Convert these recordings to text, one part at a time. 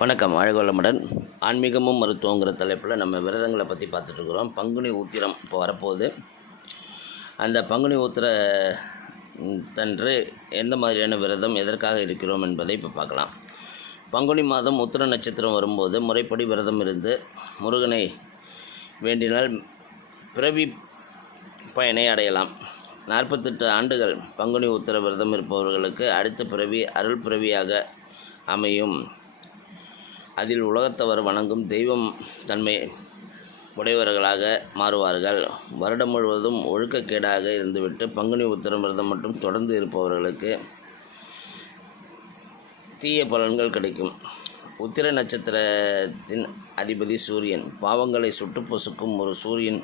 வணக்கம். வாழ்கோளமுடன் ஆன்மீகமும் மருத்துவங்கிற தலைப்பில் நம்ம விரதங்களை பற்றி பார்த்துட்ருக்குறோம் பங்குனி உத்திரம் இப்போ வரப்போகுது. அந்த பங்குனி உத்திர தன்று எந்த மாதிரியான விரதம் எதற்காக இருக்கிறோம் என்பதை இப்போ பார்க்கலாம். பங்குனி மாதம் உத்திர நட்சத்திரம் வரும்போது முறைப்படி விரதம் இருந்து முருகனை வேண்டினால் பிறவி பயனை அடையலாம். நாற்பத்தெட்டு ஆண்டுகள் பங்குனி உத்திர விரதம் இருப்பவர்களுக்கு அடுத்த பிறவி அருள் பிறவியாக அமையும். அதில் உலகத்தவர் வணங்கும் தெய்வம் தன்மை உடையவர்களாக மாறுவார்கள். வருடம் முழுவதும் ஒழுக்கக்கேடாக இருந்துவிட்டு பங்குனி உத்திரம் விரதம் மட்டும் தொடர்ந்து இருப்பவர்களுக்கு தீய பலன்கள் கிடைக்கும். உத்திர நட்சத்திரத்தின் அதிபதி சூரியன். பாவங்களை சுட்டு பொசுக்கும் ஒரு சூரியன்.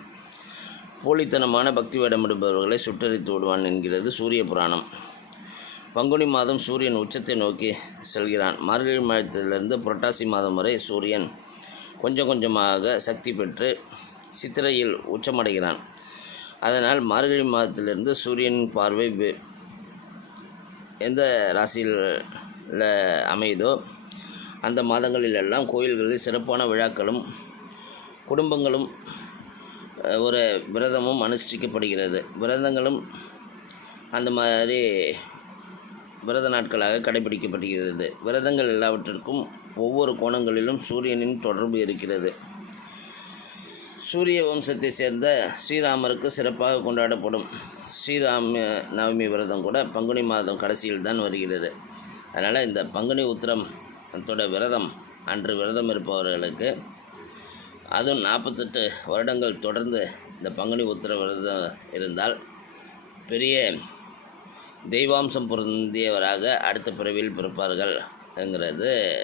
போலித்தனமான பக்தி வேடமிடுபவர்களை சுட்டரித்து விடுவான் என்கிறது சூரிய புராணம். பங்குனி மாதம் சூரியன் உச்சத்தை நோக்கி செல்கிறான். மார்கழி மாதத்திலிருந்து புரட்டாசி மாதம் வரை சூரியன் கொஞ்சம் கொஞ்சமாக சக்தி பெற்று சித்திரையில் உச்சமடைகிறான். அதனால் மார்கழி மாதத்திலிருந்து சூரியன் பார்வை எந்த ராசியில் அமையுதோ அந்த மாதங்களில் எல்லாம் கோயில்களில் சிறப்பான விழாக்களும் குடும்பங்களும் ஒரு விரதமும் அனுஷ்டிக்கப்படுகிறது. விரதங்களும் அந்த மாதிரி விரத நாட்களாக கடைபிடிக்கப்படுகிறது விரதங்கள் எல்லாவற்றிற்கும் ஒவ்வொரு கோணங்களிலும் சூரியனின் தொடர்பு இருக்கிறது. சூரிய வம்சத்தை சேர்ந்த ஸ்ரீராமருக்கு சிறப்பாக கொண்டாடப்படும் ஸ்ரீராம நவமி விரதம் கூட பங்குனி மாதம் கடைசியில் தான் வருகிறது. அதனால் இந்த பங்குனி உத்திரம் தோட விரதம் அன்று விரதம் இருப்பவர்களுக்கு அதுவும் நாற்பத்தெட்டு வருடங்கள் தொடர்ந்து இந்த பங்குனி உத்திர விரதம் இருந்தால் பெரிய தெய்வாம்சம் பொருந்தியவராக அடுத்த பிறவியில் பிறப்பார்கள்ங்கிறது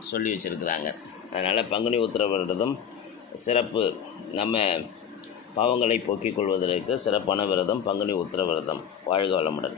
சொல்லி வச்சுருக்கிறாங்க. அதனால் பங்குனி உத்திர விரதம் சிறப்பு. நம்ம பாவங்களை போக்கிக் கொள்வதற்கு சிறப்பான விரதம் பங்குனி உத்திர விரதம் வாழ்க வளமுடன்.